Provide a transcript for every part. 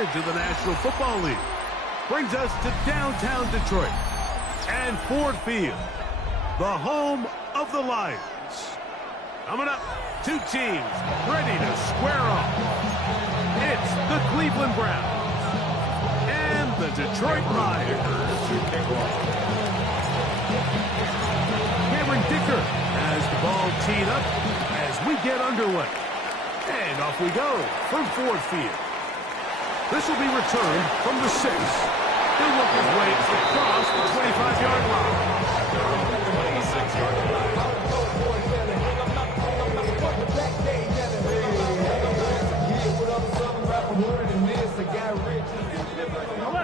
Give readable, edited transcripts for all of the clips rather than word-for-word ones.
4 into the National Football League. Brings us to downtown Detroit and Ford Field, the home of the Lions. Coming up, two teams ready to square off. It's the Cleveland Browns and the Detroit Lions. Cameron Dicker has the ball teed up as we get underway. And off we go from Ford Field. This will be returned from the 6. He'll work his way across the 25-yard line. 26-yard line.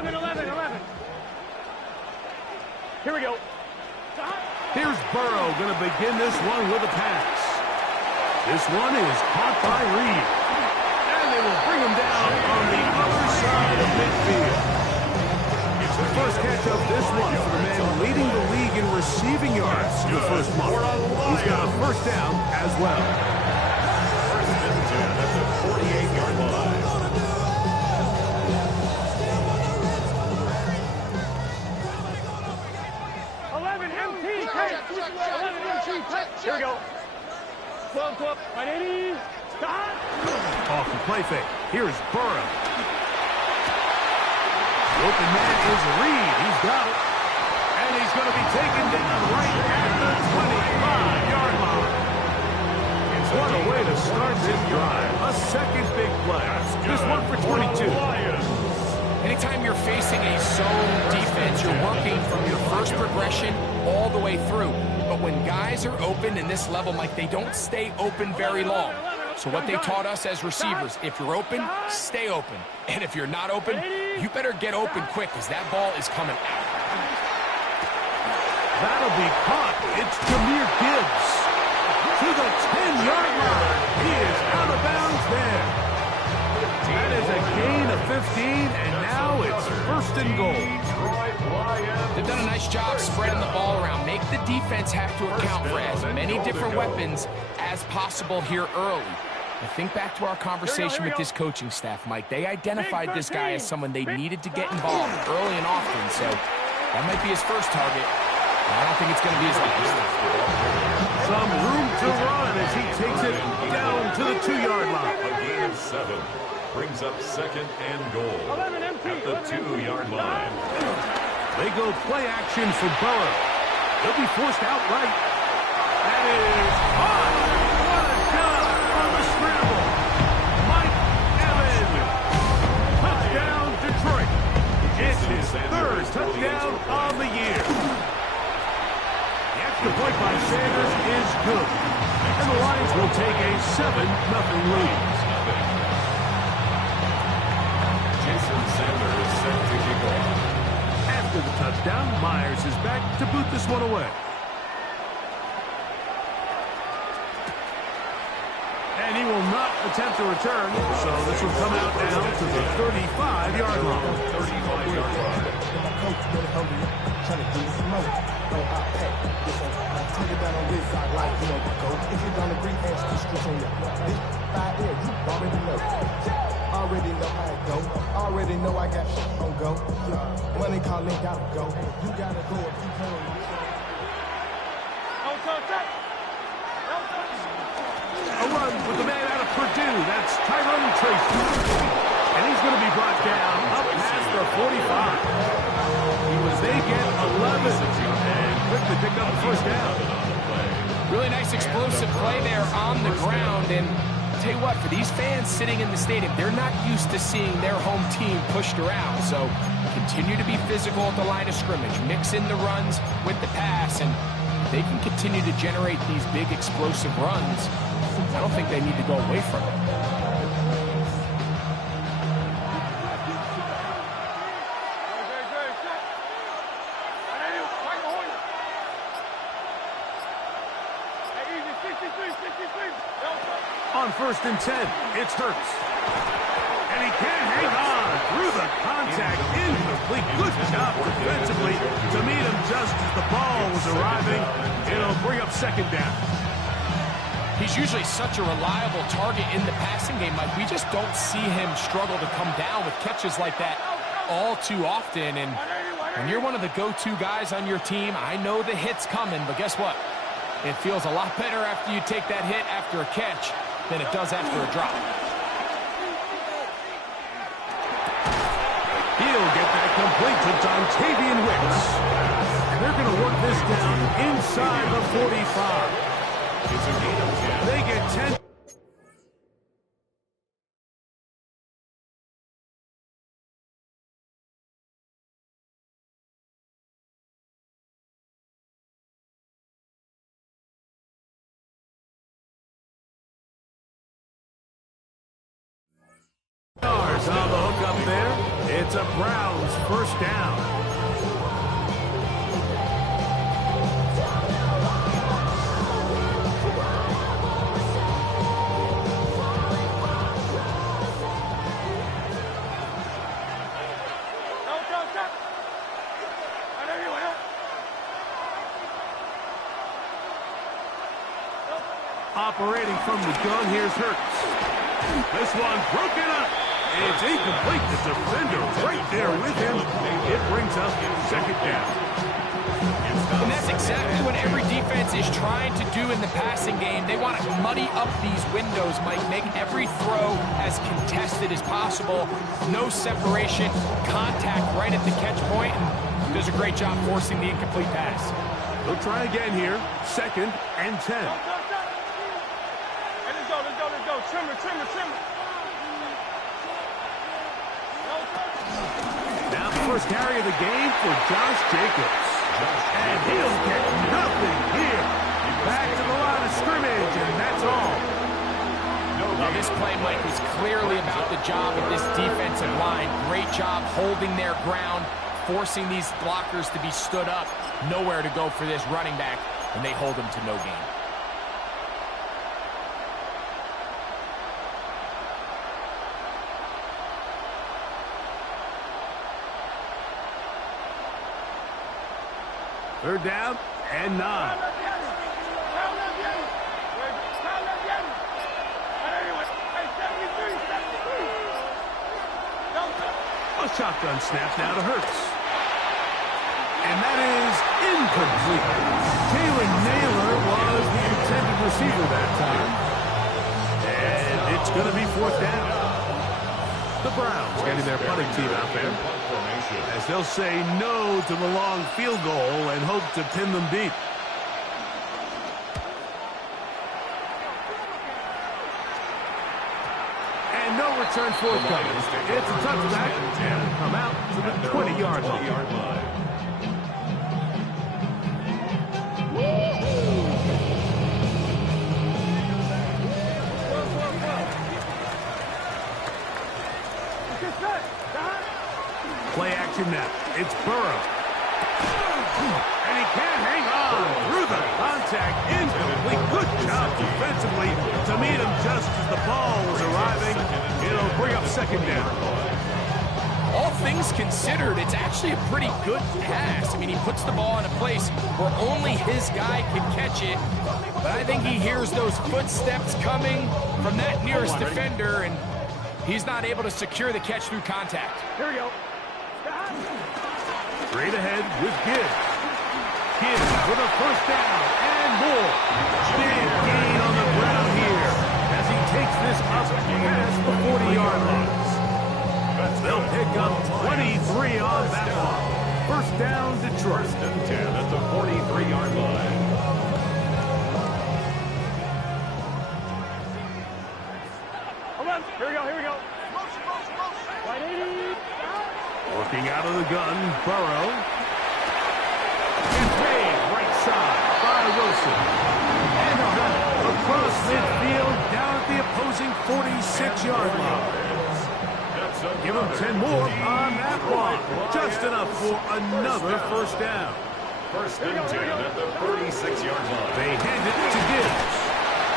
11. Here we go. Here's Burrow going to begin this one with a pass. This one is caught by Reed. And they will bring him down on the other side of midfield. It's the first catch of this one for the man leading the league in receiving yards in the first month. He's got a first down as well. First and 10 at the 48-yard line. Here we go. 12, 180. Stop. Off the play fake. Here's Burrow. The open man is Reed. He's got it. And he's going to be taken down right at the 25-yard line. What a way to start this drive. A second big play. This one for 22. Anytime you're facing a zone defense, you're working from your first progression all the way through. But when guys are open in this level, Mike, they don't stay open very long. So what they taught us as receivers, if you're open, stay open. And if you're not open, you better get open quick because that ball is coming out. That'll be caught. It's Jahmyr Gibbs. To the 10-yard line. He is out of bounds there. That is a gain of 15, and now it's first and goal. They've done a nice job spreading the ball around. Make the defense have to account for as many different weapons as possible here early. I think back to our conversation with this coaching staff, Mike. They identified this guy as someone they needed to get involved early and often, so that might be his first target. I don't think it's going to be his last. Some room to run as he takes it down to the 2-yard line. A gain of 7 brings up second and goal at the 2-yard line. They go play action for Burrow. He'll be forced out right. That is on. What a job on the scramble. Mike Evans. Touchdown, Detroit. It's his third touchdown of the year. The extra point by Sanders is good. And the Lions will take a 7-0 lead. Jason Sanders is set to kick off. After the touchdown, Myers is back to boot this one away. And he will not attempt to return, so this will come out now to the 35-yard line. 35-yard line. Already know how it go. Already know I got shit on go. Money calling, gotta go. You gotta go if you can. A run with the man out of Purdue. That's Tyrone Tracy. And he's going to be brought down up past the 45. They get 11 and quickly picked up the first down. Really nice explosive play there on the ground. And I'll tell you what, for these fans sitting in the stadium, they're not used to seeing their home team pushed around. So continue to be physical at the line of scrimmage. Mix in the runs with the pass. And they can continue to generate these big explosive runs. I don't think they need to go away from it. On 1st and 10, it's Hurts. And he can't hang on through the contact. Incomplete. Good job defensively to meet him just as the ball was arriving. It'll bring up second down. He He's usually such a reliable target in the passing game, Mike. We just don't see him struggle to come down with catches like that all too often. And when you're one of the go-to guys on your team, I know the hit's coming, but guess what? It feels a lot better after you take that hit after a catch than it does after a drop. He'll get that complete to Dontavian Wicks. And they're going to work this down inside the 45. It's a gain of 10. They get 10. Stars on the hook up there. It's a Browns first down. Operating from the gun, here's Hurts. This one broken up. It's incomplete. The defender right there with him. It brings up second down. And that's exactly what every defense is trying to do in the passing game. They want to muddy up these windows, Mike, make every throw as contested as possible. No separation, contact right at the catch point, and does a great job forcing the incomplete pass. They'll try again here. Second and 10. Trimmer. Now the first carry of the game for Josh Jacobs. And he'll get nothing here. Back to the line of scrimmage, and that's all. Now this play, Mike, was clearly about the job of this defensive line. Great job holding their ground, forcing these blockers to be stood up. Nowhere to go for this running back, and they hold him to no gain. Third down and 9. A shotgun snap now to Hurts. And that is incomplete. Jalen Naylor was the intended receiver that time. And it's going to be fourth down. The Browns getting their punting team out there, as they'll say no to the long field goal and hope to pin them deep. And no return forthcoming. It's a touchback, and will come out to the 20-yard line. Play action now. It's Burrow. And he can't hang on through the contact. Incomplete. Good job defensively to meet him just as the ball was arriving. It'll bring up second down. All things considered, it's actually a pretty good pass. I mean, he puts the ball in a place where only his guy can catch it. But I think he hears those footsteps coming from that nearest defender, and he's not able to secure the catch through contact. Here we go. Straight ahead with Gibbs. Gibbs with a first down and more. Big gain on the ground here as he takes this up past the 40-yard line. They'll pick up 23 on that one. First down, Detroit. First and 10 at the 43-yard line. Here we go. Right 80. Working out of the gun, Burrow. Gets made right side by Wilson. And a run across midfield down at the opposing 46-yard line. Give him 10 more on that one. Just enough for another first down. First and 10 at the 36-yard line. They hand it to Gibbs.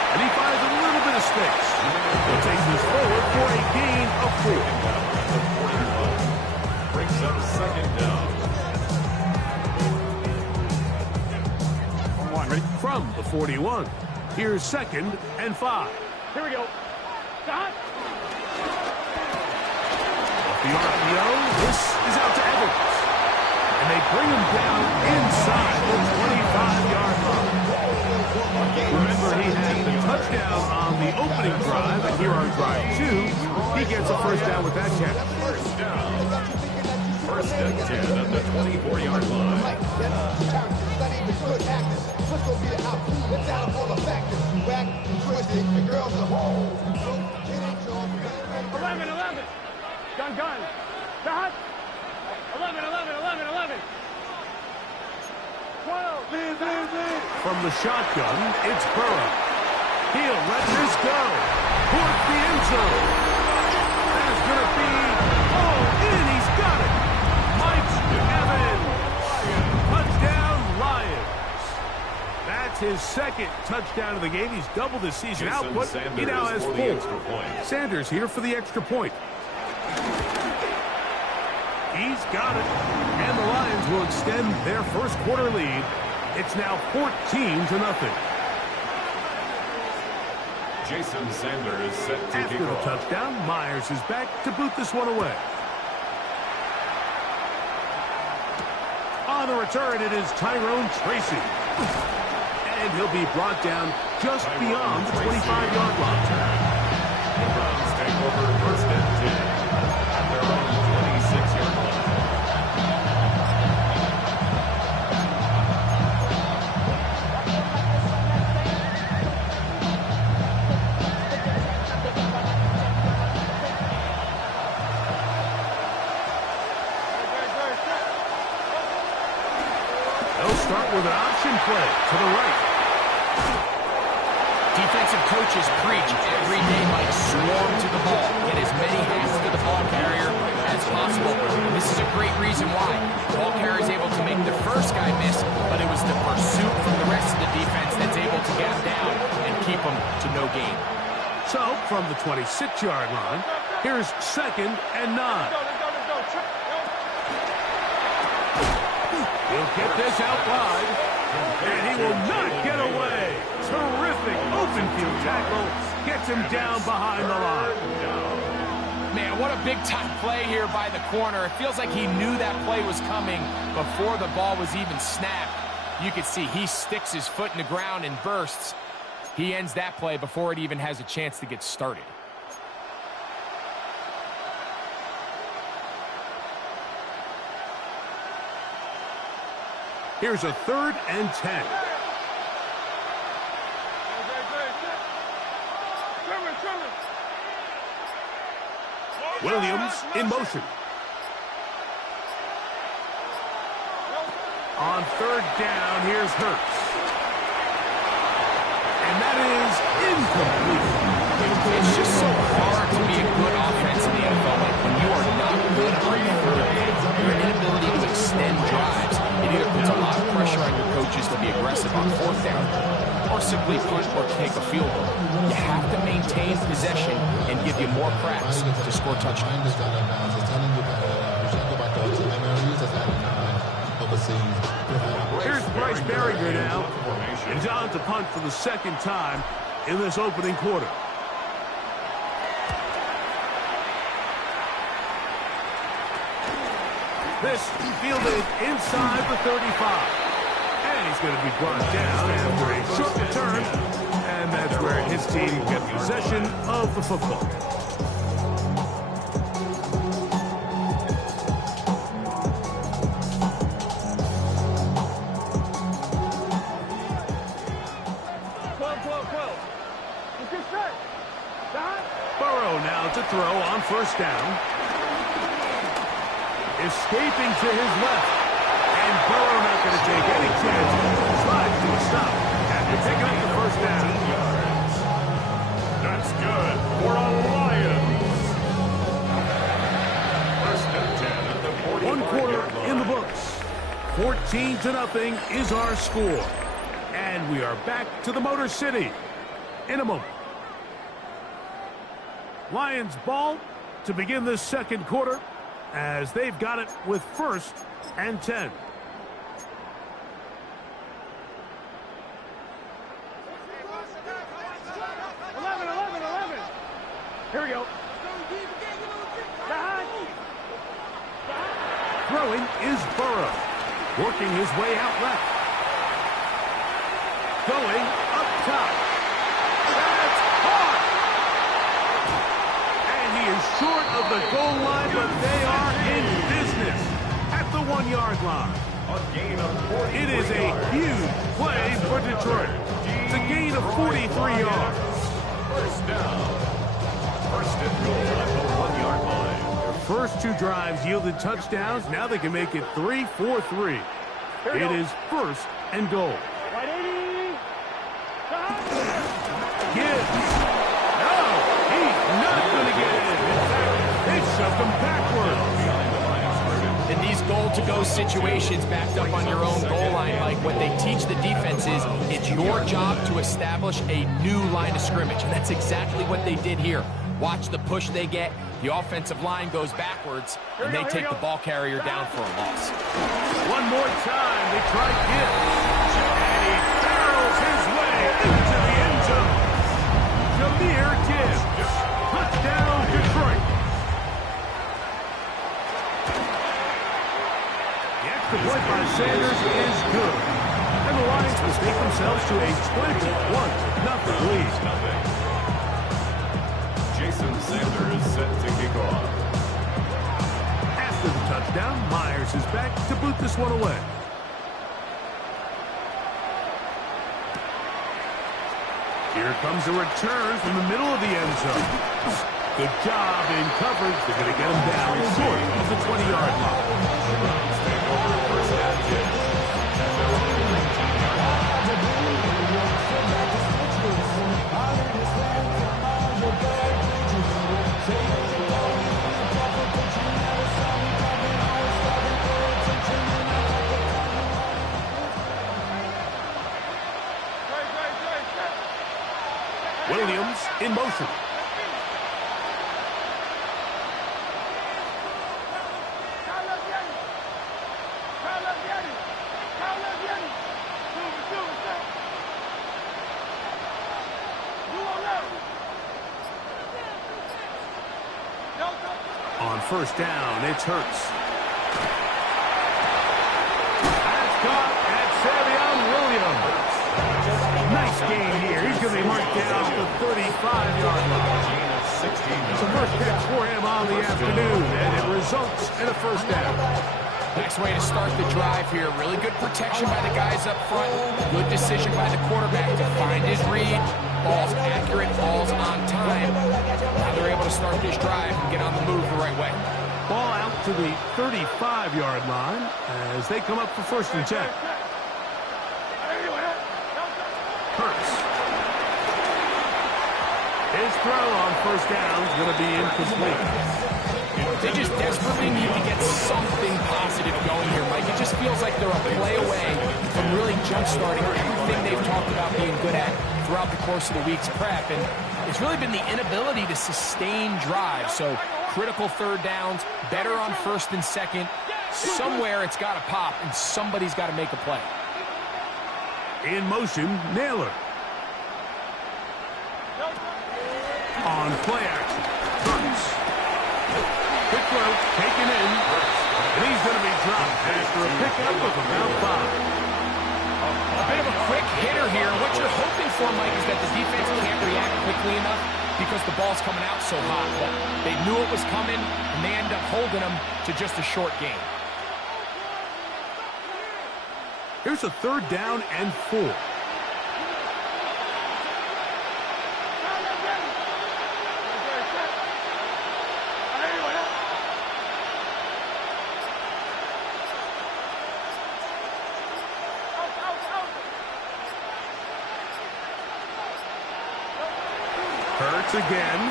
And he finds a little bit of space. He'll take this forward for a gain of 4. Brings up second down. From the 41. Here's 2nd and 5. Here we go. Stop. Off the RPO, this is out to Evans. And they bring him down inside the 25-yard line. Remember, he had the touchdown on the opening drive, and here on drive 2, he gets a first down with that catch. First down. First and 10 at the 24-yard line. 11. Gun. Stop. 11. 12. From the shotgun, it's Burrow. He'll let this go. Towards the end zone. That is going to be all in. He's got it. Mike Evans. Touchdown, Lions. That's his 2nd touchdown of the game. He's doubled his season output. He now has 4. Sanders here for the extra point. He's got it. And the Lions will extend their first quarter lead. It's now 14-0. Jason Sanders set to After the touchdown, Myers is back to boot this one away. On the return, it is Tyrone Tracy. And he'll be brought down just beyond the 25-yard line. The Browns take over first and 10 at their own 26-yard line. Start with an option play to the right. Defensive coaches preach every day, Mike, swarm to the ball. Get as many hands to the ball carrier as possible. And this is a great reason why. Ball carrier is able to make the first guy miss, but it was the pursuit from the rest of the defense that's able to get him down and keep him to no gain. So, from the 26-yard line, here's 2nd and 9. He'll get this out wide, and he will not get away. Terrific open field tackle. Gets him down behind the line. Man, what a big-time play here by the corner. It feels like he knew that play was coming before the ball was even snapped. You can see he sticks his foot in the ground and bursts. He ends that play before it even has a chance to get started. Here's a 3rd and 10. Williams in motion. On 3rd down, here's Hurts. And that is incomplete. It's just so hard to be a good offense in the NFL. Like when you are not good on 3rd down, your inability to extend drives, it either puts a lot of pressure on your coaches to be aggressive on 4th down or simply punt or take a field goal. You have to maintain possession and give you more cracks to score touchdowns. Here's Bryce Berringer now. And on to punt for the 2nd time in this opening quarter. This fielded inside the 35. And he's going to be brought down after a short return. And that's where his team gets possession of the football. Burrow now to throw on 1st down. Escaping to his left. And Burrow not going to take any chances. Slides to a stop after picking up the 1st down. That's good for a Lions. 1st and 10 at the 44-yard line. 1 quarter in the books. 14-0 is our score. And we are back to the Motor City in a moment. Lions ball to begin this 2nd quarter as they've got it with 1st and 10. Throwing is Burrow. Working his way out left. Going up top. That's hard. And he is short of the goal line, but they are in business at the 1-yard line. It is a huge play for Detroit. It's a gain of 43 yards. First down. First and goal at the 1-yard line. Their first 2 drives yielded touchdowns. Now they can make it 3-4-3. It is first and goal. Right 80. Gibbs. No, he's not going to get in. In fact, they shoved him backwards. In these goal-to-go situations backed up on your own goal line, Mike, what they teach the defense is it's your job to establish a new line of scrimmage, and that's exactly what they did here. Watch the push they get. The offensive line goes backwards, and they take the ball carrier down for a loss. One more time, they try Gibbs, and he barrels his way into the end zone. Jahmyr Gibbs, touchdown Detroit. The extra point by Sanders is good. And the Lions will take themselves to a 21-0 lead. Jason Sanders set to kick off. After the touchdown, Myers is back to boot this one away. Here comes a return from the middle of the end zone. Good job in coverage. They're going to get him down short of the 20-yard line. Williams in motion. On first down, it's Hurts. That's caught at Savion Williams. Nice gain here. He's going to be marked down at the 35-yard line. It's a first catch for him on the afternoon, and it results in a first down. Nice way to start the drive here. Really good protection by the guys up front. Good decision by the quarterback to find his read. Ball's accurate, ball's on time. Now they're able to start this drive and get on the move the right way. Ball out to the 35-yard line as they come up for first and 10. Hurts. His throw on first down is going to be incomplete. They just desperately need to get something positive going here, Mike. It just feels like they're a play away from really jump-starting everything they've talked about being good at throughout the course of the week's prep. And it's really been the inability to sustain drives. So critical third downs, better on first and second. Somewhere it's got to pop, and somebody's got to make a play. In motion, Naylor. On play action, Hurts. Quick throw, taken in, and he's going to be dropped after a pickup of about 5. A bit of a quick hitter here. What you're hoping for, Mike, is that the defense can't react quickly enough because the ball's coming out so hot. But they knew it was coming, and they end up holding them to just a short gain. Here's a third down and 4. Hurts again.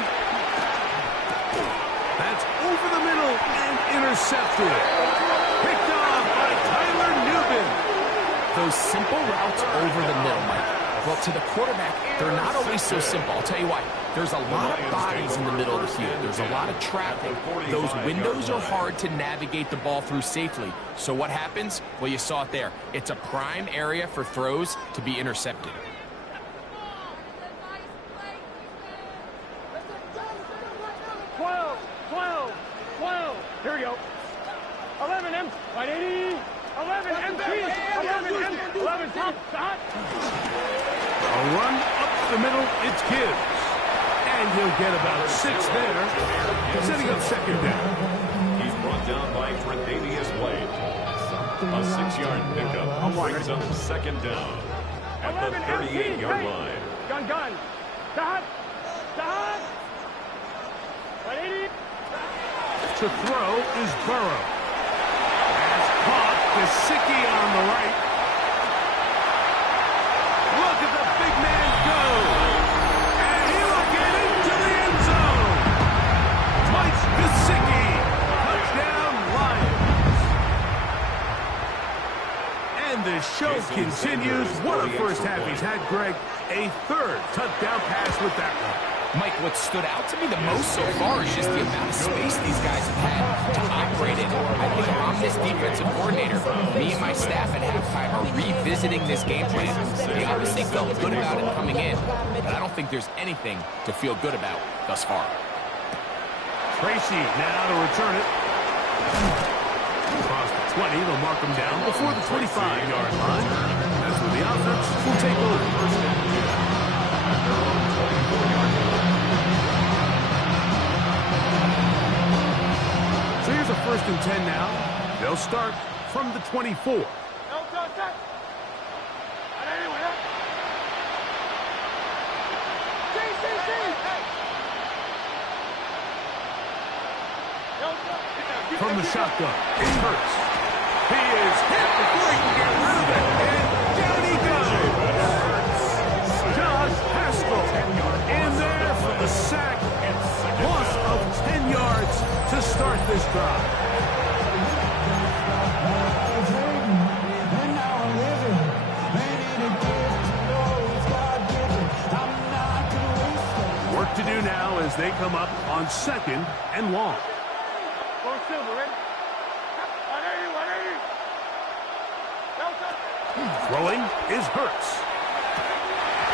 That's over the middle and intercepted. Picked off by Tyler Newton. Those simple routes over the middle, Mike. Well, to the quarterback, they're not always so simple. I'll tell you why. There's a lot of bodies in the middle of the field. There's a lot of traffic. Those windows are hard to navigate the ball through safely. So what happens? Well, you saw it there. It's a prime area for throws to be intercepted. Here we go. 11 M. 180. 11 MT. 11 M. 11 top. Hot. A run up the middle, it's Gibbs. And he'll get about 6 there, setting up second down. He's brought down by Tre'Davious White. A 6-yard pickup brings up second down at the 38-yard line. Gun. Dot. 180. To throw is Burrow. Has caught Gesicki on the right. Look at the big man go. And he will get into the end zone. Mike Gesicki. Touchdown, Lions. And the show continues. What a first half he's had, Greg. A third touchdown pass with that one. Mike, what stood out to me the most so far is just the amount of space these guys have had to operate in. I think I'm this defensive coordinator. Me and my staff at halftime are revisiting this game plan. They obviously felt good about it coming in, but I don't think there's anything to feel good about thus far. Tracy now to return it. Across the 20, they'll mark him down before the 25-yard line. That's where the offense will take over. So here's a 1st and 10 now. They'll start from the 24. From the shotgun, it hurts. He is hit before he can get rid of it, and down he goes. Josh Haskell in there for the sack. Loss of 10 yards to start this drive. Work to do now as they come up on 2nd and long. Throwing is Hurts.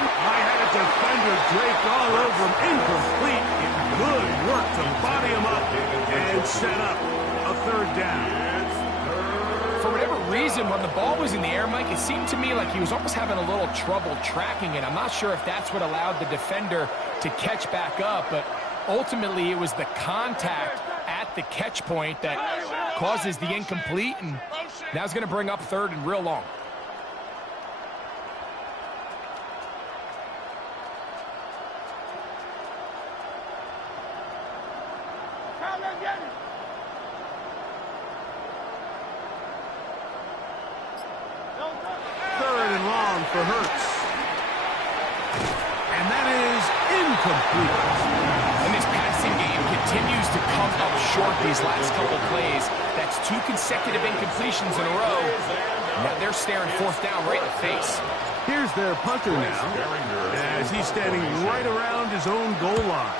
I had a defender draped all over him. Incomplete. Good work to body him up and set up a 3rd down. For whatever reason, when the ball was in the air, Mike, it seemed to me like he was almost having a little trouble tracking it. I'm not sure if that's what allowed the defender to catch back up, but ultimately it was the contact at the catch point that causes the incomplete, and now it's going to bring up 3rd and real long. For Hurts. And that is incomplete. And this passing game continues to come up short these last couple plays. That's 2 consecutive incompletions in a row. Now they're staring 4th down right in the face. Here's their punter now, as he's standing right around his own goal line.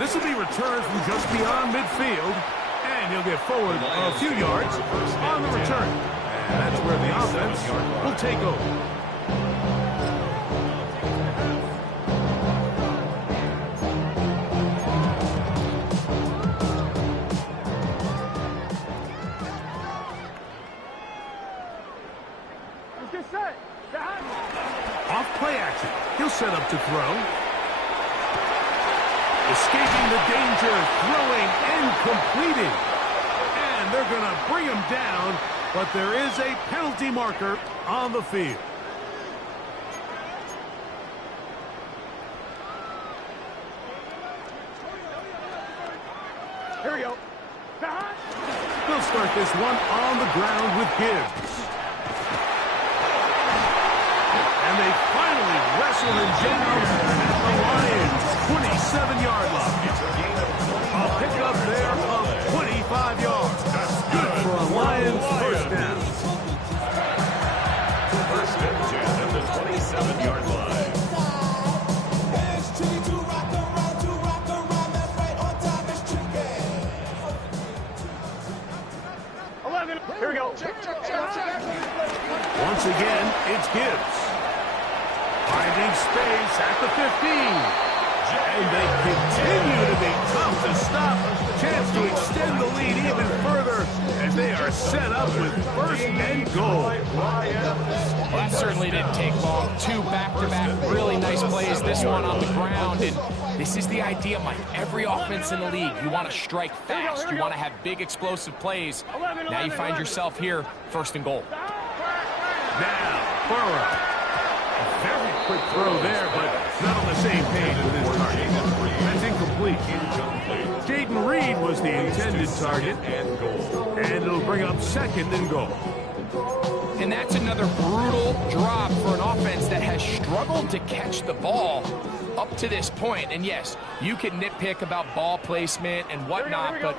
This will be returned from just beyond midfield. And he'll get forward a few yards on the return. And that's where the offense will take over. Off play action. He'll set up to throw. Escaping the danger, throwing and completing. And they're going to bring him down, but there is a penalty marker on the field. Here we go. They'll start this one on the ground with Gibbs. And they finally wrestle him down at the Lions' 27-yard line. A pickup there of 25 yards. That's good for a Lions 1st down. 1st and 10 at the 27-yard line. Here we go. Once again, it's Gibbs. Finding space at the 15. And they continue to be tough to set up with first and goal. Well, that certainly didn't take long. 2 back-to-back really nice plays, this one on the ground. And this is the idea, Mike. Every offense in the league, you want to strike fast. You want to have big explosive plays. Now you find yourself here, first and goal. Now, Burrow. A very quick throw there, but not on the same page with his target. That's incomplete. Jaden Reed was the intended target, and it'll bring up second and goal. And that's another brutal drop for an offense that has struggled to catch the ball up to this point. And yes, you can nitpick about ball placement and whatnot, but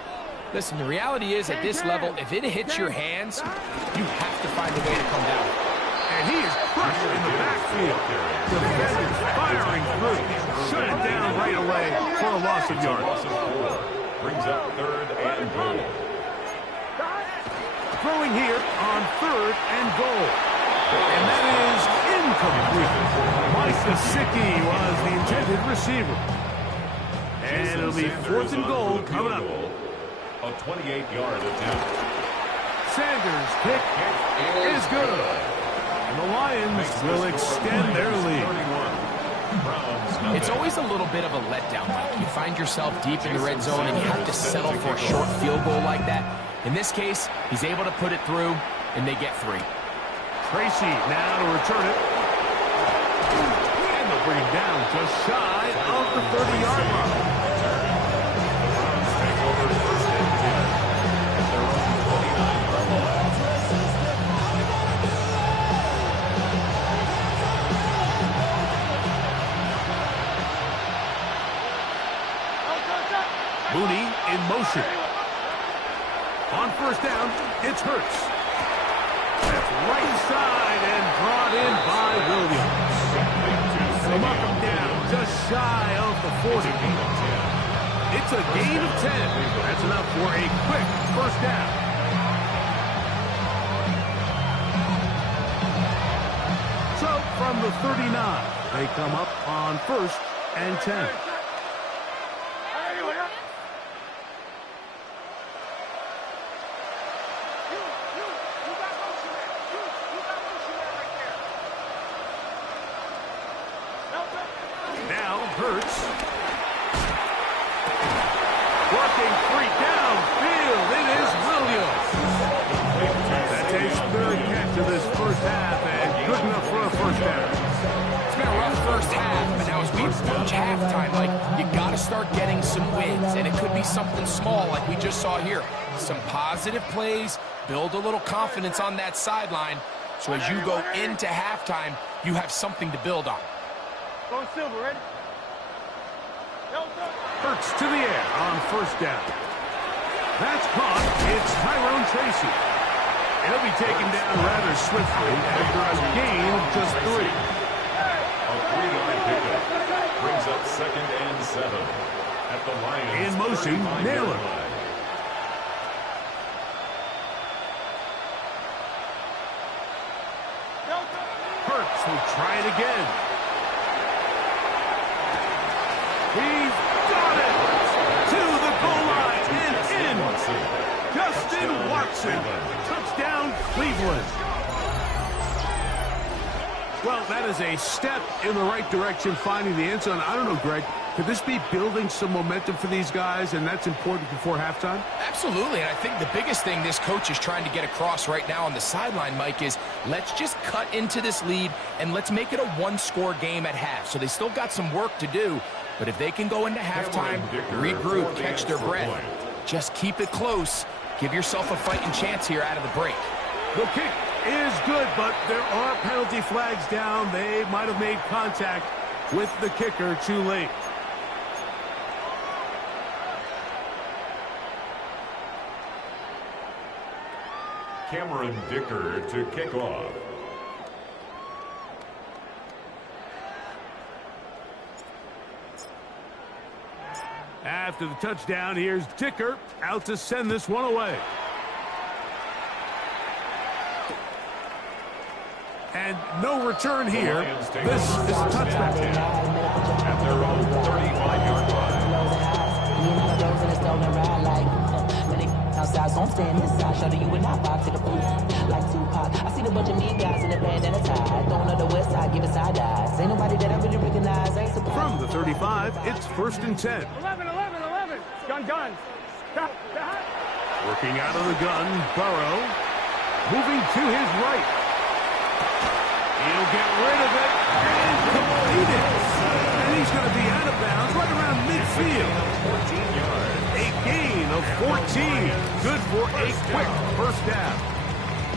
listen, the reality is at this level, if it hits your hands, you have to find a way to come down. And he is crushed in the backfield. Defenders firing through. Shut it down right away for a loss of yards. Brings up third and goal. Throwing here on third and goal. And that is incomplete. Mike Gesicki was the intended receiver. And it'll be fourth and goal coming up. A 28-yard attempt. Sanders' kick is good. And the Lions will extend their lead. It's always a little bit of a letdown, Mike. You find yourself deep in the red zone and you have to settle for a short field goal like that. In this case, he's able to put it through, and they get 3. Tracy now to return it. And they'll bring him down just shy of the 30-yard line. Mooney in motion. On first down, it's Hurts. That's right side and brought in by Williams. They'll knock him down just shy of the 40. It's a gain of 10. That's enough for a quick first down. So from the 39, they come up on first and 10. Now Hurts. Working free downfield. It is Williams. That's his third catch of this first half and good enough for a first down. It's been a rough first half, but now as we approach halftime, like, you got to start getting some wins, and it could be something small like we just saw here. Some positive plays, build a little confidence on that sideline, so as you go into halftime, you have something to build on. Go Silver, ready? Hurts to the air on first down. That's caught. It's Tyrone Tracy. He'll be taken down rather swiftly after a gain of just 3. A 3-yard pickup brings up second and 7 at the Lions. In motion, Naylor. Hurts will try it again. He's got it to the goal line and in. Justin Watson. Touchdown, Cleveland. Well, that is a step in the right direction, finding the end zone. I don't know, Greg. Could this be building some momentum for these guys, and that's important before halftime? Absolutely, and I think the biggest thing this coach is trying to get across right now on the sideline, Mike, is let's just cut into this lead, and let's make it a one-score game at half. So they still got some work to do, but if they can go into halftime, regroup, catch their breath, just keep it close, give yourself a fighting chance here out of the break. The kick is good, but there are penalty flags down. They might have made contact with the kicker too late. Cameron Dicker to kick off. After the touchdown, here's Dicker out to send this one away. And no return here. This is a touchback. At their own 35-yard line. So I'm staying inside, shorty, you and I vibe to the booth. Like Tupac, I see the bunch of mean guys in the band and a tie. Throwing on the west side, giving side eyes. Ain't nobody that I really recognize, ain't surprised. From the 35, it's 1st and 10. 11, 11, 11. Gun. Working out of the gun, Burrow. Moving to his right. He'll get rid of it and complete it. And he's going to be out of bounds right around midfield. 14 yards. A gain of 14. Good for a quick first down.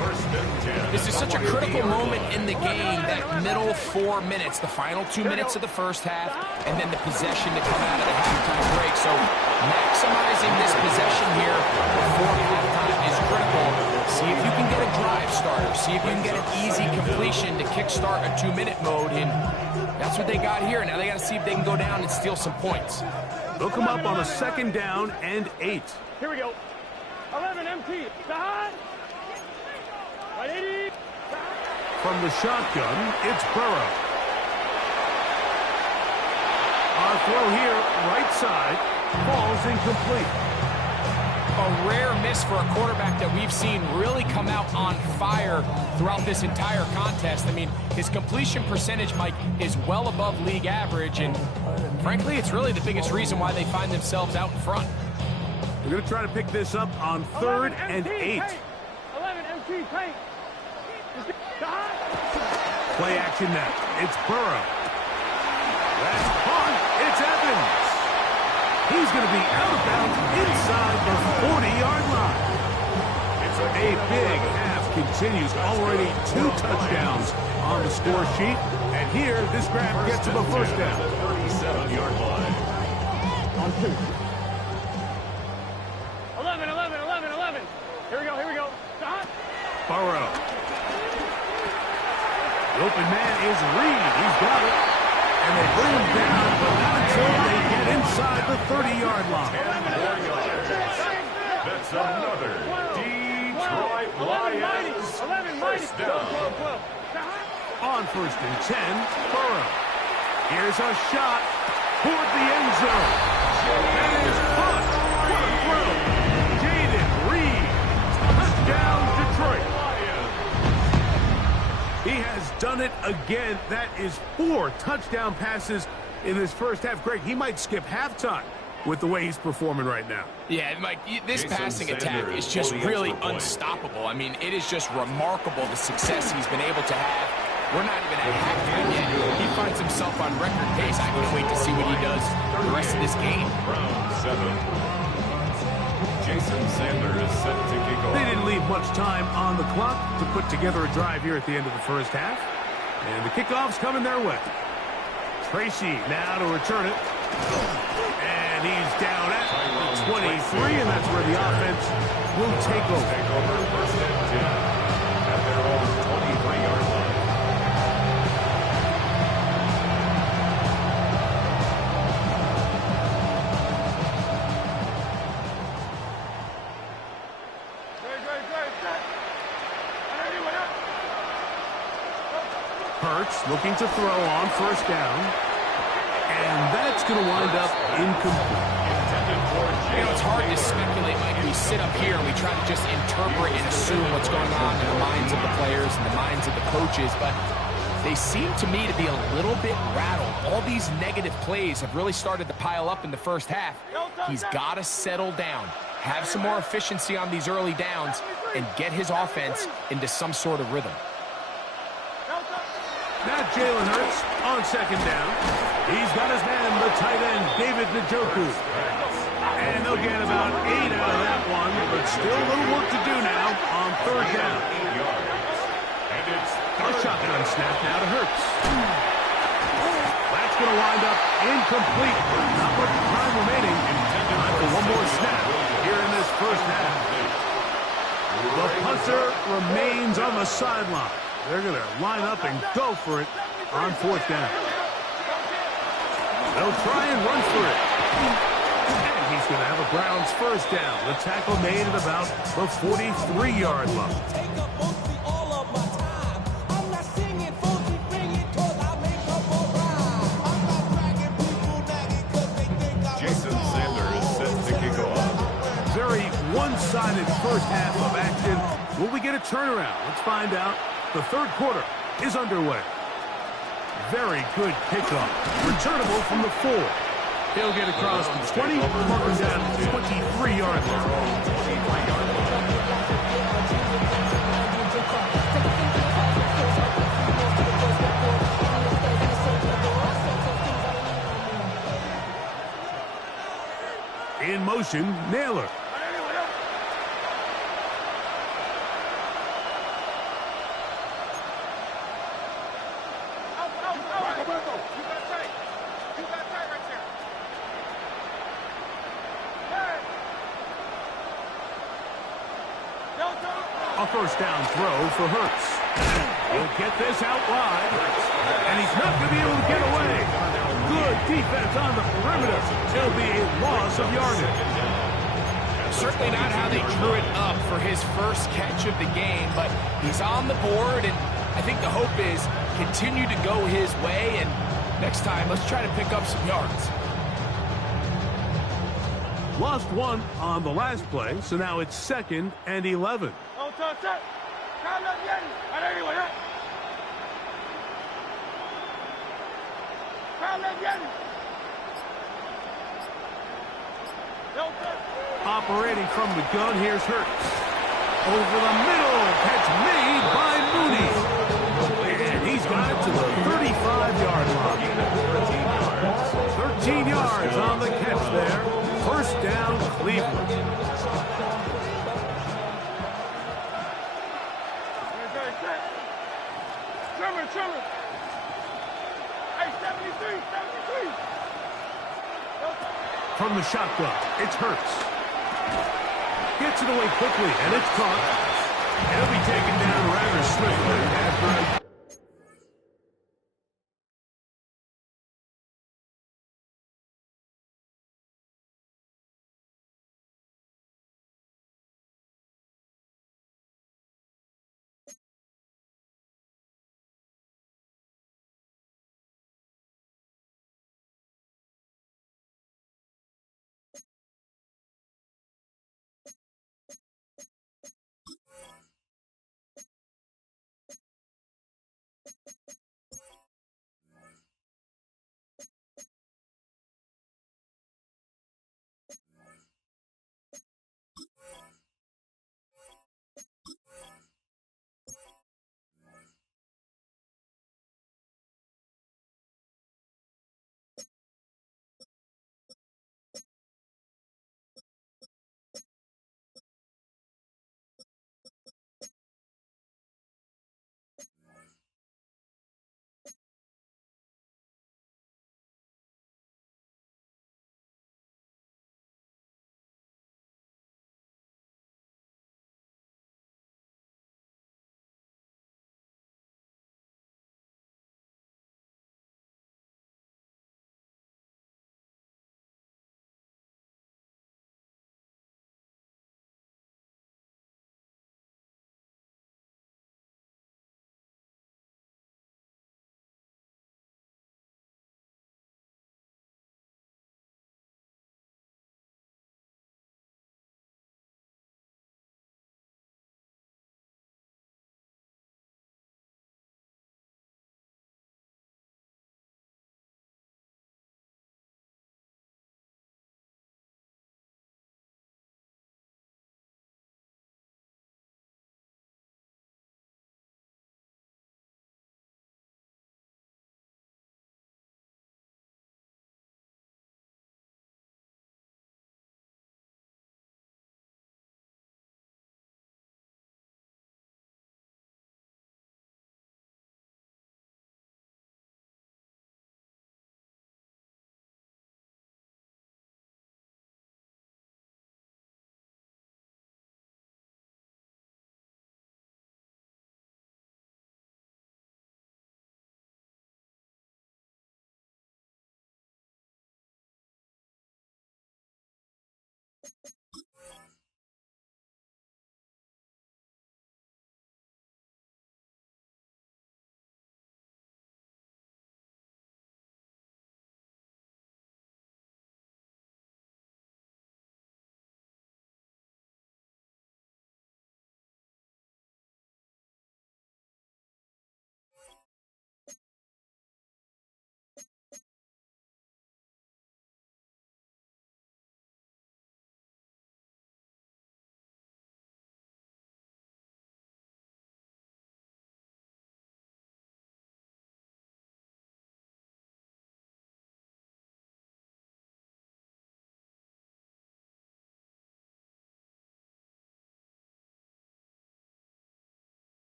First and 10. This is such a critical moment in the game, that middle 4 minutes, the final 2 minutes of the first half, and then the possession to come out of the halftime break. So maximizing this possession here before halftime is critical. See if you can get a drive starter. See if you can get an easy completion to kickstart a 2-minute mode, and that's what they got here. Now they got to see if they can go down and steal some points. They'll come up on a 2nd down and 8. Here we go. 11 MT. Behind. Right 80. From the shotgun, it's Burrow. Our throw here, right side, falls incomplete. A rare miss for a quarterback that we've seen really come out on fire throughout this entire contest. I mean, his completion percentage, Mike, is well above league average, and frankly, it's really the biggest reason why they find themselves out in front. We're going to try to pick this up on 3rd and 8. 11 MT paint. Play action now. It's Burrow. That's caught. It's Evans. He's going to be out of bounds inside the 40-yard line. A big half continues. Already 2 touchdowns on the score sheet. And here, this grab gets him a first down. 37-yard line. On 2. 11. Here we go. Stop. Burrow. The open man is Reed. He's got it. And they bring him down, but not until they get inside the 30-yard line. 10 more yards. That's another Detroit Lions. 11 First down. On 1st and 10, Burrow. Here's a shot toward the end zone. And it is caught. What a throw. Jaden Reed. Touchdown, Detroit. He has done it again. That is 4 touchdown passes in this first half. Greg, he might skip halftime with the way he's performing right now. Yeah, Mike, this passing attack is just really unstoppable. I mean, it is just remarkable the success he's been able to have. We're not even at halftime yet. He finds himself on record pace. I can't wait to see what he does the rest of this game. Round 7. Jason Sanders is set to kick off. They didn't leave much time on the clock to put together a drive here at the end of the first half. And the kickoff's coming their way. Tracy now to return it. And he's down at the 23, and that's where the offense will take over. Take over 1st and 10 at their own 23-yard line. Hurts looking to throw on 1st down. And that's going to wind up incomplete. You know, it's hard to speculate, Mike. We sit up here and we try to just interpret and assume what's going on in the minds of the players and the minds of the coaches, but they seem to me to be a little bit rattled. All these negative plays have really started to pile up in the first half. He's got to settle down, have some more efficiency on these early downs, and get his offense into some sort of rhythm. Now Jalen Hurts on 2nd down. He's got his man, the tight end, David Njoku. And they'll get about 8 out of that one, but still a little work to do now on 3rd down. A shotgun snap now to Hurts. That's going to wind up incomplete. Not much time remaining. Time for one more snap here in this first half. The punter remains on the sideline. They're going to line up and go for it on 4th down. They'll try and run for it. And he's going to have a Browns 1st down. The tackle made at about the 43-yard line. Jason Sanders set to kick off. Very one-sided first half of action. Will we get a turnaround? Let's find out. The third quarter is underway. Very good kickoff. Returnable from the 4. He'll get across the 20, marking down 23-yard line. In motion, Naylor. A first down throw for Hurts. He'll get this out wide, and he's not going to be able to get away. Good defense on the perimeter. It'll be a loss of yardage. Certainly not how they drew it up for his first catch of the game, but he's on the board, and I think the hope is continue to go his way, and next time, let's try to pick up some yards. Lost one on the last play, so now it's 2nd and 11. Operating from the gun, here's Hurts. Over the middle, catch made by Mooney. And he's got it to the 35-yard line. 13 yards on the catch there. First down, Cleveland. Trimmer. Hey, 73. From the shotgun, it's Hurts. Gets it away quickly, and it's caught. He'll be taken down rather swiftly after a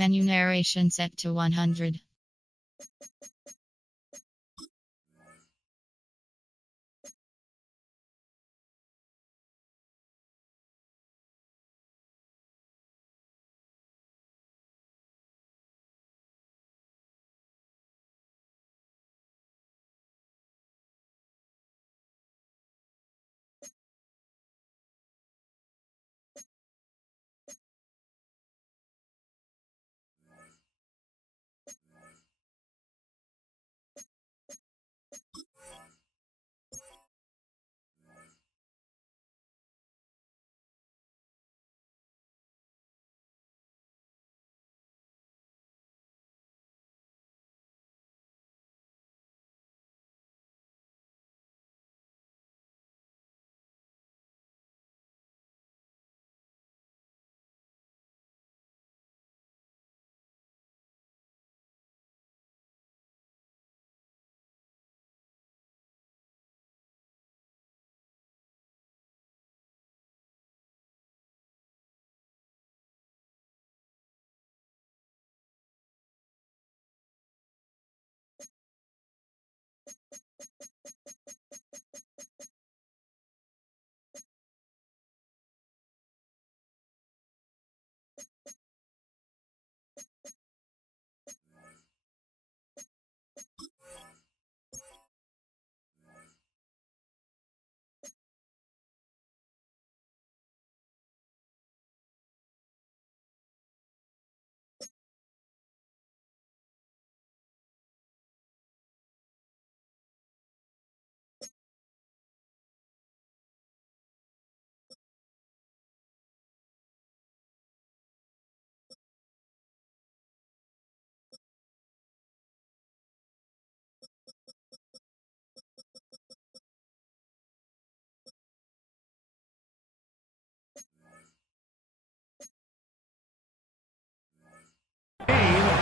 Menu narration set to 100.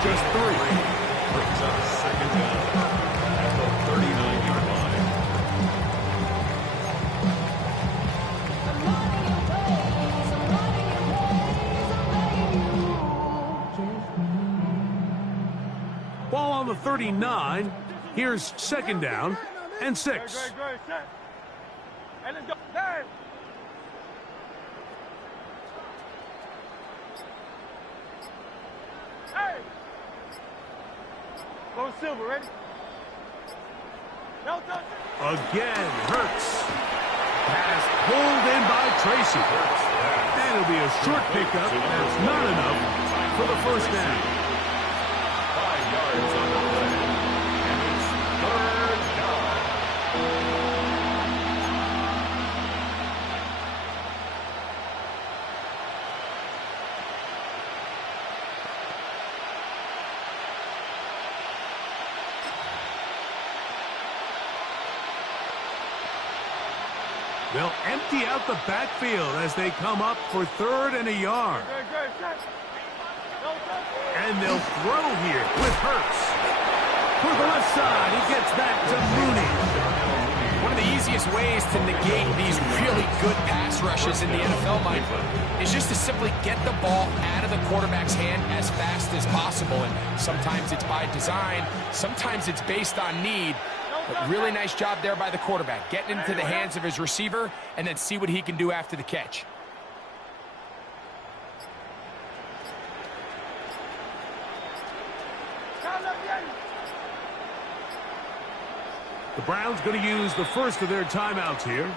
Just 3. Brings up second down at the 39-yard line. Ball on the 39. Here's second down and 6. Great. Hey, let's go. Hey. Hey. Go Silver, ready? No touch. Again, Hurts. Pass pulled in by Tracy. And it'll be a short pickup. That's not enough for the first down. 5 yards on the play. And it's third down. They'll empty out the backfield as they come up for 3rd and a yard. And they'll throw here with Hurts. For the left side, he gets that to Mooney. One of the easiest ways to negate these really good pass rushes in the NFL, Mike, is just to simply get the ball out of the quarterback's hand as fast as possible. And sometimes it's by design, sometimes it's based on need. But really nice job there by the quarterback, getting into the hands of his receiver and then see what he can do after the catch. The Browns going to use the first of their timeouts here.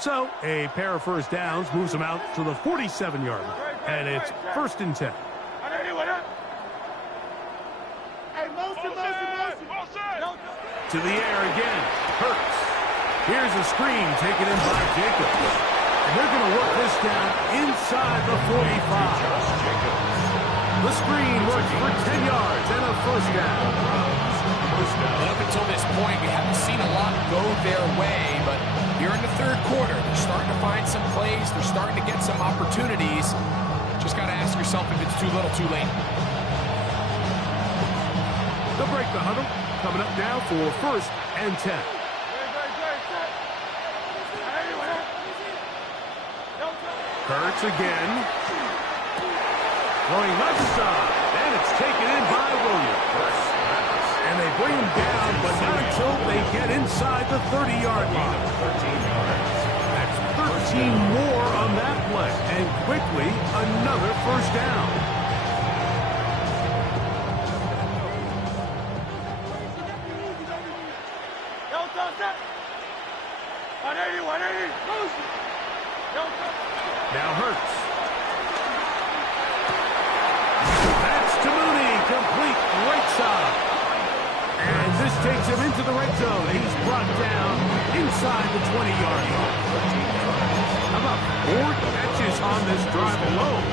So, a pair of first downs moves them out to the 47-yard line. And it's 1st and 10. To the air again. Hurts. Here's a screen taken in by Jacobs. And they're going to work this down inside the 45. The screen works for 10 yards and a first down. Up until this point, we haven't seen a lot go their way, but here in the third quarter, they're starting to find some plays. They're starting to get some opportunities. Just got to ask yourself if it's too little, too late. They'll break the huddle. Coming up now for 1st and 10. Hurts again. Throwing left side. And it's taken in by Williams. And they bring him down, but not until they get inside the 30-yard line. 13 yards. That's 13 more on that play. And quickly, another 1st down. Now Hurts. That's to Mooney, complete right side. And this takes him into the red zone. He's brought down inside the 20-yard line. How about 4 catches on this drive alone?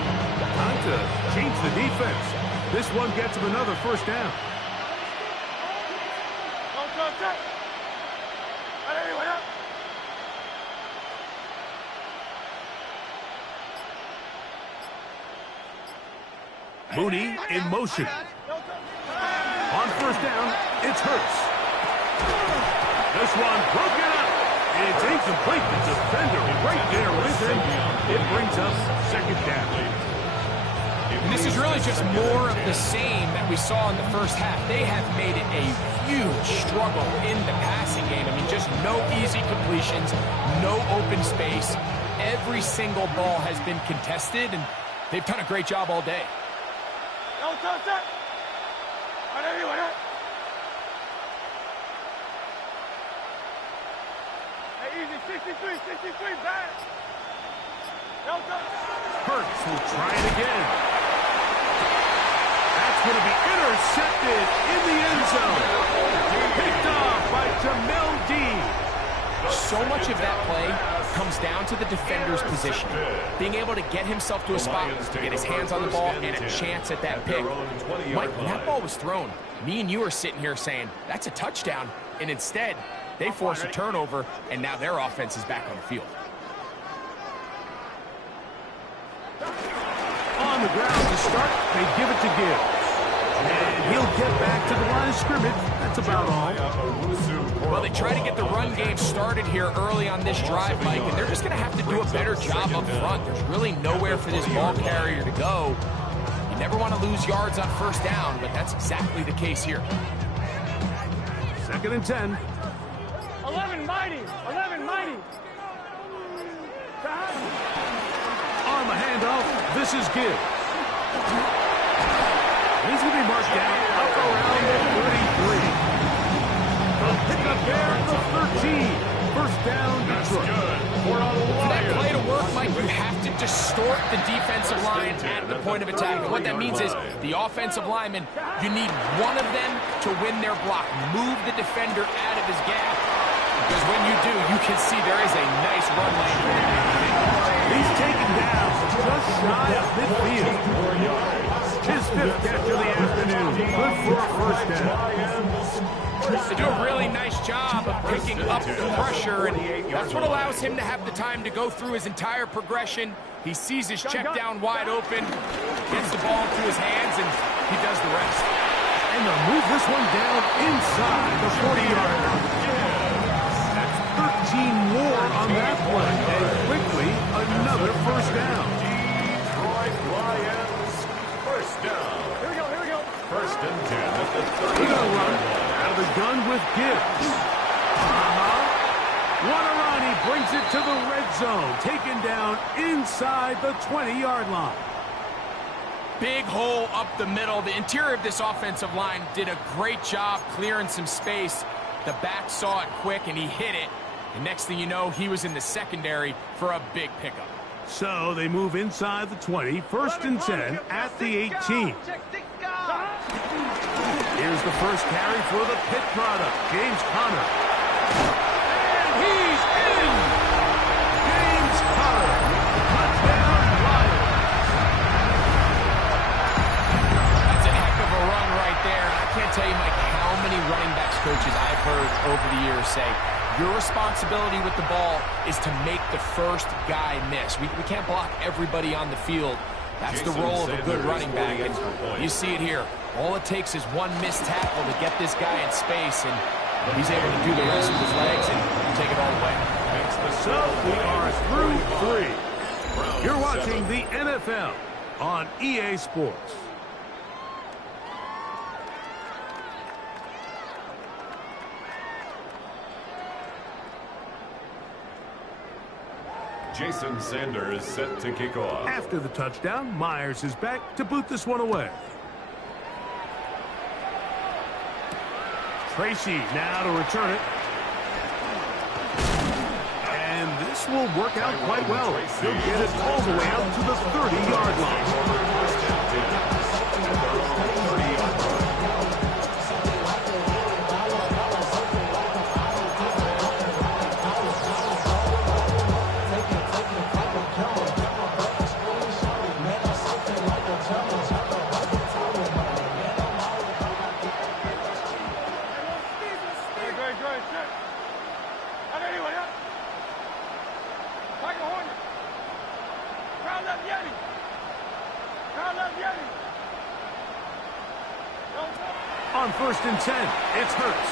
Time to change the defense. This one gets him another 1st down. Mooney in motion. On 1st down, it's Hurts. This one broken up. It's incomplete. The defender right there with him. It brings us 2nd down. And this is really just more of the same that we saw in the first half. They have made it a huge struggle in the passing game. I mean, just no easy completions, no open space. Every single ball has been contested, and they've done a great job all day. Hurts will try it again. That's going to be intercepted in the end zone. Picked off by Jamel Dean. So much of that play comes down to the defender's position. Being able to get himself to a spot, to get his hands on the ball, and a chance at that pick. Mike, when that ball was thrown, me and you are sitting here saying, that's a touchdown. And instead, they force a turnover, and now their offense is back on the field. On the ground to start, they give it to Gibbs. And he'll get back to the line of scrimmage. That's about all. Well, they try to get the run game started here early on this drive, Mike, and they're just going to have to do a better job up front. There's really nowhere for this ball carrier to go. You never want to lose yards on 1st down, but that's exactly the case here. 2nd and 10. 11 mighty. On the handoff, this is Gibbs. He's going to be marked down up around the 33. The pickup there at the 13. 1st down, Detroit. For that play to work, Mike, you have to distort the defensive line at the point of attack. And what that means is the offensive lineman, you need one of them to win their block. Move the defender out of his gap. Because when you do, you can see there is a nice run lane. He's taken down just shy of midfield. His 5th catch of the afternoon. Good for a 1st down. They do a really nice job of picking up the pressure, and that's what allows him to have the time to go through his entire progression. He sees his check down wide open, gets the ball into his hands, and he does the rest. And they'll move this one down inside the 40-yard line. That's 13 more on that play. And quickly, another 1st down. Detroit Lions, 1st down. Here we go. 1st and 10 at the 30. He's going to run out of the gun with Gibbs. One run, he brings it to the red zone. Taken down inside the 20-yard line. Big hole up the middle. The interior of this offensive line did a great job clearing some space. The back saw it quick, and he hit it. And next thing you know, he was in the secondary for a big pickup. So they move inside the 20, 1st and 10 at the 18. Here's the 1st carry for the Pitt product, James Conner. And he's in! James Conner, touchdown Lions. That's a heck of a run right there. I can't tell you, Mike, how many running backs coaches I've heard over the years say, Your responsibility with the ball is to make the first guy miss. We can't block everybody on the field. That's the role of a good running back, and you see it here. All it takes is one missed tackle to get this guy in space, and he's able to do the rest with his legs and take it all away. So we are through 3. You're watching the NFL on EA Sports. Jason Sanders set to kick off. After the touchdown, Myers is back to boot this one away. Tracy now to return it. And this will work out quite well. He'll get it all the way out to the 30-yard line. On 1st and 10, it's Hurts.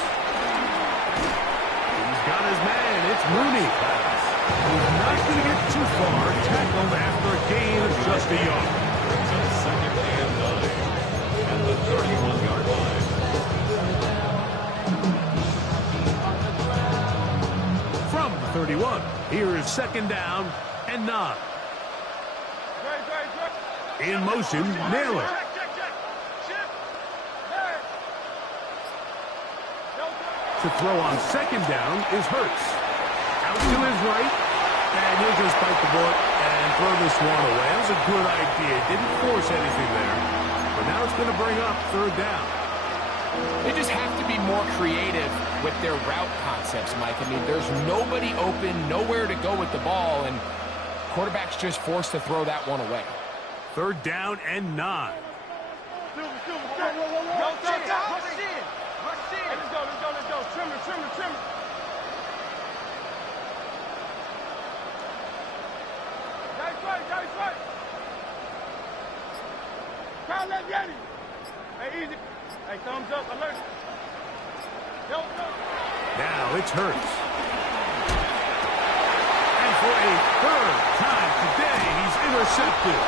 He's got his man, it's Mooney. He's not going to get too far, tackled after a gain of just a yard. Brings up 2nd and 9 at the 31-yard line. From the 31, here is 2nd down and 9. In motion, Naylor. To throw on 2nd down is Hurts. Out to his right, and he'll just bite the bullet and throw this one away. That was a good idea. Didn't force anything there. But now it's going to bring up 3rd down. They just have to be more creative with their route concepts, Mike. I mean, there's nobody open, nowhere to go with the ball, and quarterback's just forced to throw that one away. 3rd down and 9. Trimmer. Guys, right. Crown left, Yeti. Hey, easy. Hey, thumbs up, alert. Yo. Now it's Hurts. And for a 3rd time today, he's intercepted.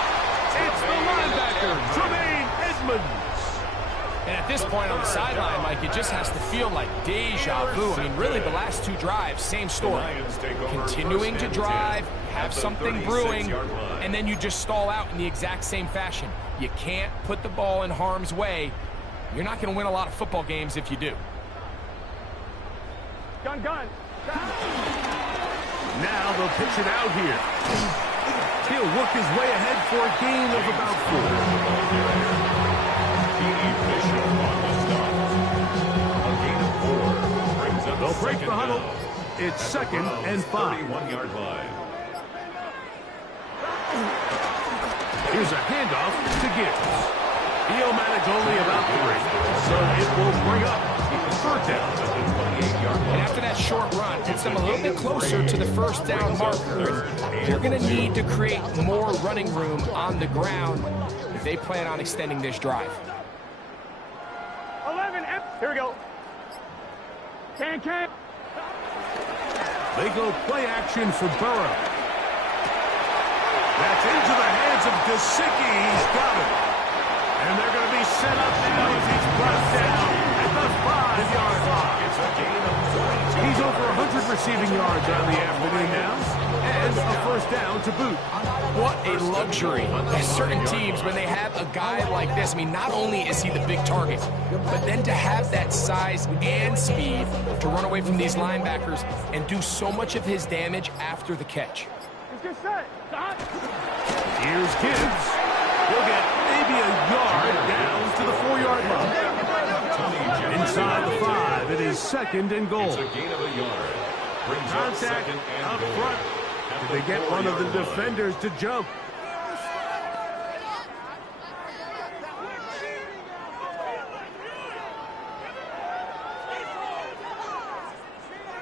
It's the linebacker, Tremaine Edmonds. And at this point on the sideline, Mike, it just has to feel like deja vu. I mean, really, the last 2 drives, same story. Continuing to drive, have something brewing, and then you just stall out in the exact same fashion. You can't put the ball in harm's way. You're not going to win a lot of football games if you do. Gun. Now they'll pitch it out here. He'll work his way ahead for a gain of about 4. They'll break the huddle. It's 2nd and 5. 31-yard line. Here's a handoff to Gibbs. He'll manage only about 3, so it will bring up 3rd down. And after that short run, puts them a little bit closer to the 1st down marker. They're going to need to create more running room on the ground if they plan on extending this drive. 11, here we go. Can. They go play action for Burrow. That's into the hands of Gesicki. He's got it. And they're going to be set up now as he's brought down at the 5-yard line. It's a gain of 42. He's over 100 receiving yards on the afternoon now. And a 1st down to boot. What a luxury. There's certain teams, when they have a guy like this, I mean, not only is he the big target, but then to have that size and speed to run away from these linebackers and do so much of his damage after the catch. It's set. Here's Gibbs. He'll get maybe a yard down to the 4-yard line. Inside the 5, it is 2nd and goal. It's a gain of a yard. Brings up Contact 2nd and up goal. front. Did they get one of the defenders to jump?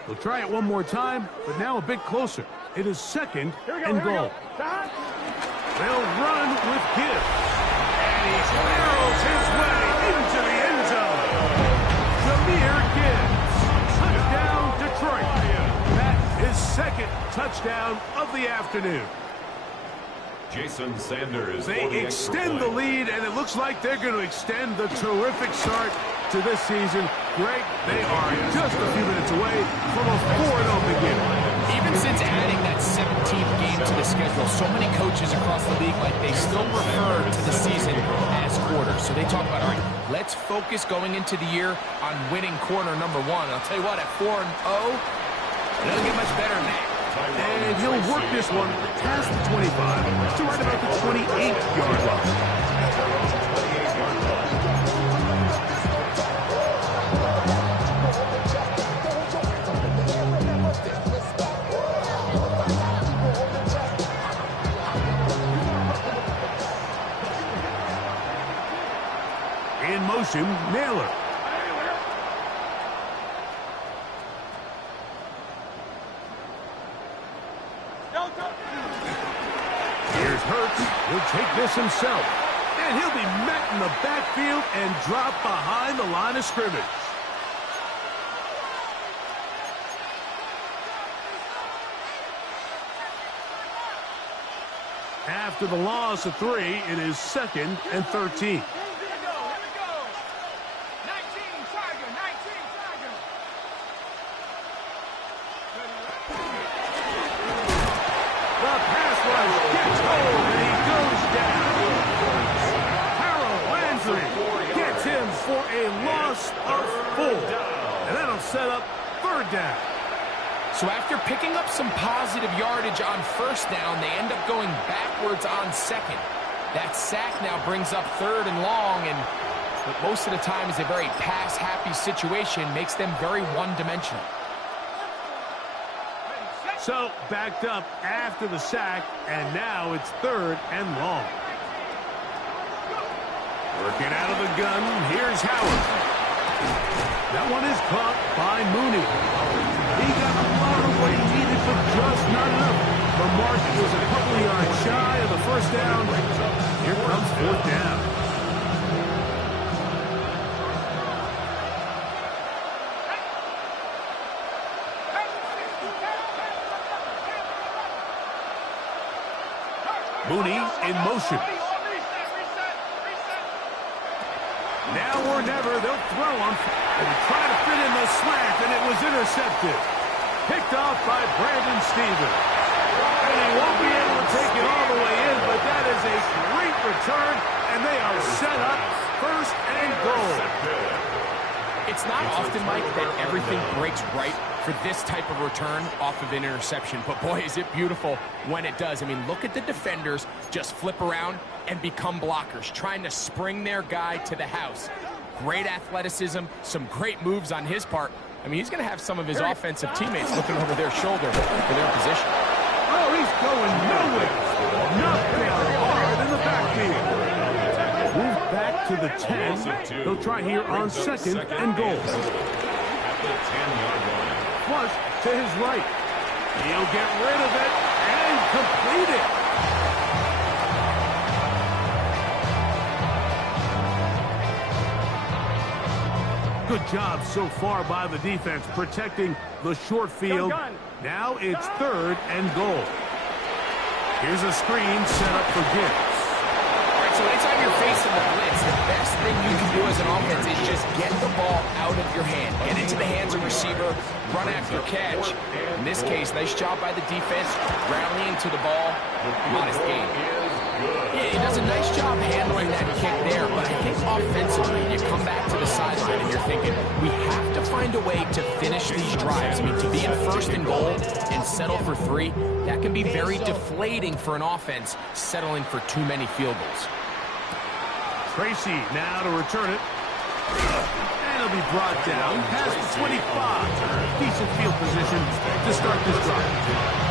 They'll try it one more time, but now a bit closer. It is second and goal. They'll run with Gibbs. And he barrels his way into the end zone. Jameer Gibbs. Touchdown, Detroit. That is second touchdown of the afternoon. Jason Sanders. They extend the lead, and it looks like they're going to extend the terrific start to this season. Greg, they are just a few minutes away from a 4-0 beginning. Even since adding that 17th game to the schedule, so many coaches across the league, like, they still refer to the season as quarters. So they talk about, all right, let's focus going into the year on winning quarter number 1. I'll tell you what, at 4-0, it doesn't get much better than that. And he'll work this one past the 25 to right about the 28-yard line. In motion, Naylor. Here's Hurts. He'll take this himself. And he'll be met in the backfield and dropped behind the line of scrimmage. After the loss of 3, it is second and 13. For a loss of 4. And that'll set up 3rd down. So after picking up some positive yardage on 1st down, they end up going backwards on 2nd. That sack now brings up 3rd and long, and what most of the time is a very pass-happy situation, makes them very one-dimensional. So backed up after the sack, and now it's 3rd and long. Working out of the gun, here's Howard. That one is caught by Mooney. He got a lot of what he needed, but just not enough. The mark was a couple of yards shy of the 1st down. Here comes 4th down. Mooney in motion. Now or never, they'll throw him and try to fit in the slant, and it was intercepted. Picked off by Brandon Stevens. And he won't be able to take it all the way in, but that is a great return, and they are set up 1st and goal. It's not often, Mike, that everything breaks right for this type of return off of an interception, but boy, is it beautiful when it does. I mean, look at the defenders just flip around and become blockers, trying to spring their guy to the house. Great athleticism, some great moves on his part. I mean, he's going to have some of his offensive teammates looking over their shoulder for their position. Oh, he's going nowhere. Knocked down hard in the backfield. Move back to the 10. They'll try here on 2nd and goal. At the 10-yard line. Flush to his right. He'll get rid of it and complete it. Good job so far by the defense protecting the short field. Now it's 3rd and goal. Here's a screen set up for Gibbs. All right, so anytime you're facing the blitz, the best thing you can do as an offense is just get the ball out of your hand. Get into the hands of receiver, run after catch. In this case, nice job by the defense, rallying to the ball. Modest gain. Yeah, he does a nice job handling that kick there, but I think offensively, you come back to the sideline and you're thinking, we have to find a way to finish these drives. I mean, to be in 1st and goal and settle for 3, that can be very deflating for an offense, settling for too many field goals. Tracy now to return it. And he'll be brought down past the 25. Decent field position to start this drive.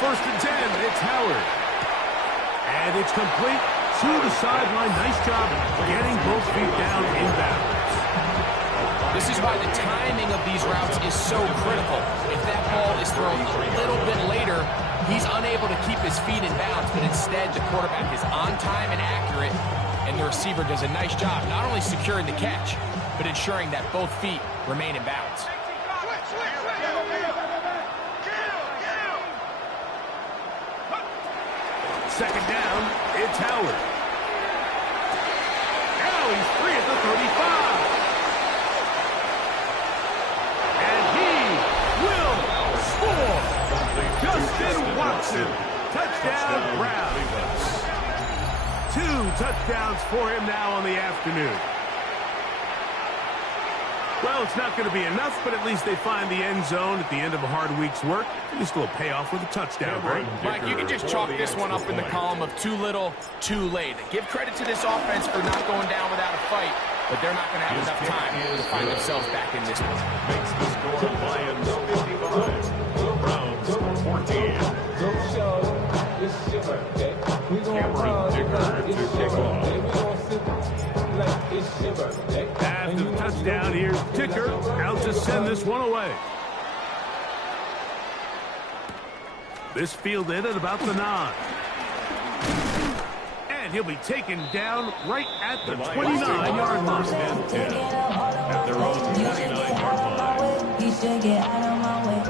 first and 10. It's Howard. And it's complete to the sideline. Nice job getting both feet down in bounds. This is why the timing of these routes is so critical. If that ball is thrown a little bit later, he's unable to keep his feet in bounds, but instead the quarterback is on time and accurate, and the receiver does a nice job not only securing the catch, but ensuring that both feet remain in bounds. Second down, it's Howard. Now he's free at the 35. And he will score. Justin Watson, touchdown Browns. 2 touchdowns for him now on the afternoon. Well, it's not going to be enough, but at least they find the end zone at the end of a hard week's work. At least a little payoff with a touchdown, right? Mike, you can just chalk this one up in the column of too little, too late. Give credit to this offense for not going down without a fight, but they're not going to have enough time to find themselves back in this one. Makes the score Lions 55, Browns 14. Cameron Dicker to kick off. After the touchdown, here's Dicker out to send this one away. This fielded at about the 9. And he'll be taken down right at the 29-yard line. At their own 29-yard line. You should get out of my way.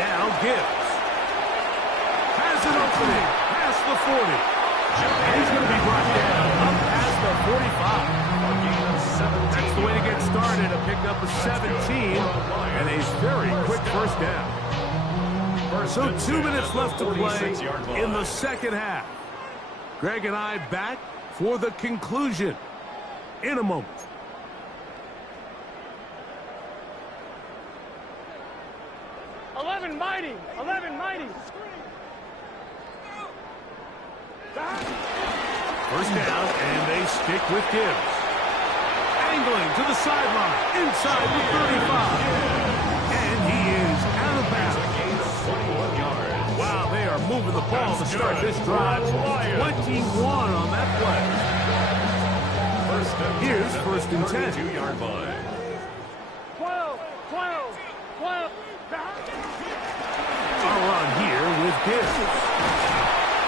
Now Gibbs has an opening past the 40. And he's going to be brought down up past the 45. That's the way to get started. A pickup of 17 and a very quick first down. So 2 minutes left to play in the second half. Greg and I back for the conclusion in a moment. Mighty. 11 mighty. First down, and they stick with Gibbs. Angling to the sideline, inside the 35. And he is out of bounds. 21 yards. Wow, they are moving the ball to start this drive. 21 on that play. Here's first and 10. 2-yard line. 12. A run here with Gibbs.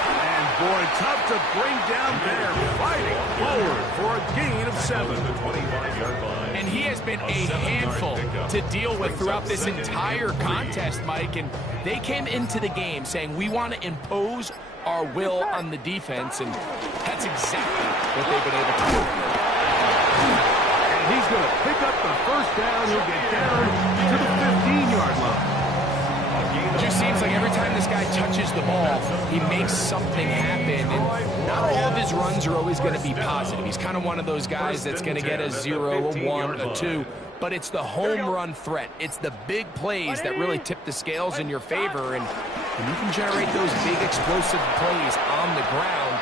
And boy, tough to bring down there. Fighting forward for a gain of 7. The 25-yard line. And he has been a handful to deal with throughout this entire contest, Mike. And they came into the game saying, we want to impose our will on the defense. And that's exactly what they've been able to do. And he's going to pick up the first down. He'll get down to the 15-yard line. It just seems like every time this guy touches the ball, he makes something happen. And not all of his runs are always going to be positive. He's kind of one of those guys that's going to get a 0, a 1, a 2. But it's the home run threat. It's the big plays that really tip the scales in your favor. And when you can generate those big explosive plays on the ground,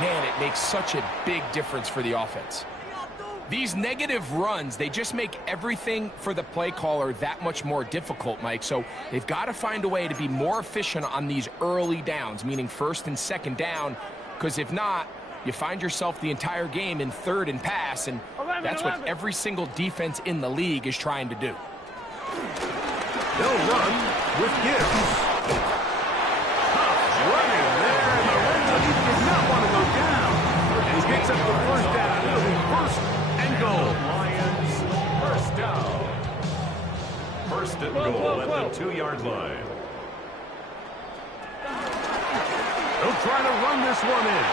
man, it makes such a big difference for the offense. These negative runs, they just make everything for the play caller that much more difficult, Mike. So they've got to find a way to be more efficient on these early downs, meaning first and second down, because if not, you find yourself the entire game in third and pass, and that's what every single defense in the league is trying to do. They'll run with Gibbs. Running there in the red zone. He did not want to go down. And he picks up the first down. It'll be first and goal. Lions, first down. First and goal at the 2-yard line. They'll try to run this one in.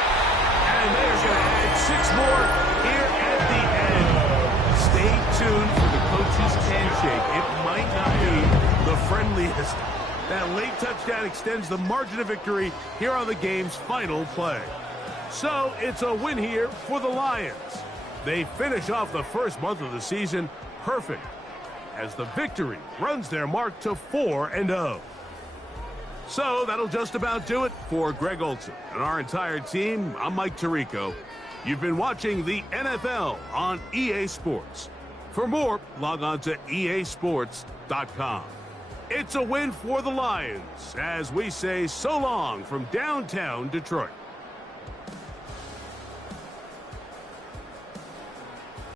And they're going to add 6 more here at the end. Stay tuned for the coach's handshake. It might not be the friendliest. That late touchdown extends the margin of victory here on the game's final play. So it's a win here for the Lions. They finish off the first month of the season perfect as the victory runs their mark to 4-0. So that'll just about do it for Greg Olson and our entire team. I'm Mike Tirico. You've been watching the NFL on EA Sports. For more, log on to easports.com. It's a win for the Lions as we say so long from downtown Detroit.